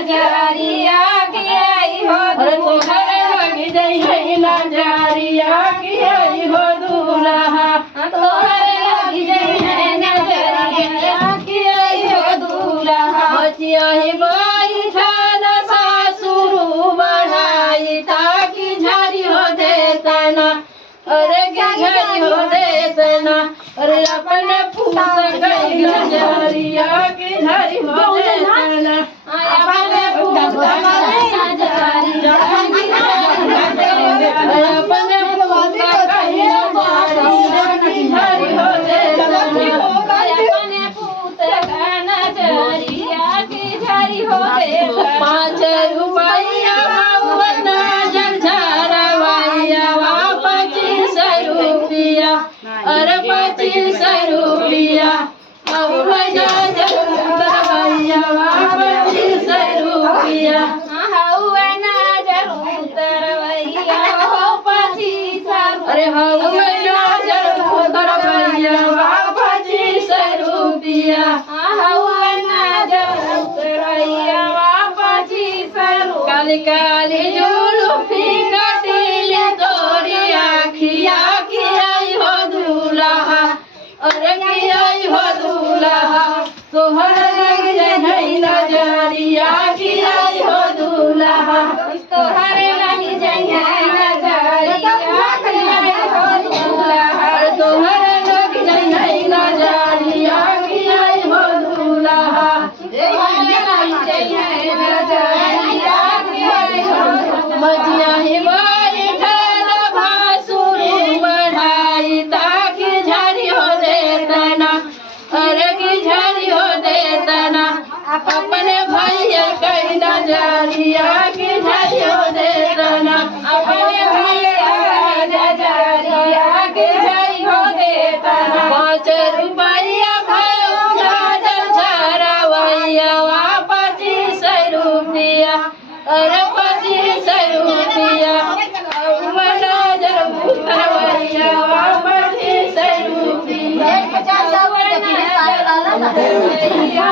नजरिया की आई हो तोहरे लगी जई नजरिया की आई हो दूल्हा तोहरे लगी जई नजरिया की आई हो दूल्हा बचियाही बैठल सासुरु बढ़ाई ताकि झरी हो देतना अरे झरी हो देतना अरे अपने फूस गई नजरिया की झरी हो देतना अपने फूस गई नजरिया अपने फूस गई नजरिया की झरी हो देतना अपने फूस गई नजरिया की झरी हो देतना 5 रुपया बाबूना झरझरवाया 25 रुपया अरे 25 रुपया बाबूना झरझरवाया 25 रुपया हौवा नजर उतरवैया हो 25 अरे हौवा नजर उतरवैया 25 रुपया हौवा नजर उतरवैया 25 काली काली जुल्फी कटिल तोरी आखिया की आई हो दूल्हा अरे की आई हो दूल्हा तोहर लग जाई नजरिया की आई हो दूल्हा तोहरे लगी जइया नजरिया की आई हो दूल्हा तोहर लग जाई नजरिया की आई हो दूल्हा तोहरे लगी जइया नजरिया की आई हो दूल्हा बचियाही बैठल भासुरु बढ़ाई ताकि झरी हो देतना अरे की झरी हो देतना अपने भैया कई नजरिया की झरी हो देतना अपने भैया नजरिया की झरी हो देतना 5 रुपया भैया झरझरवैया 25 रुपया अरे 25 रुपया नजर उतरवैया 25 रुपया नजरिया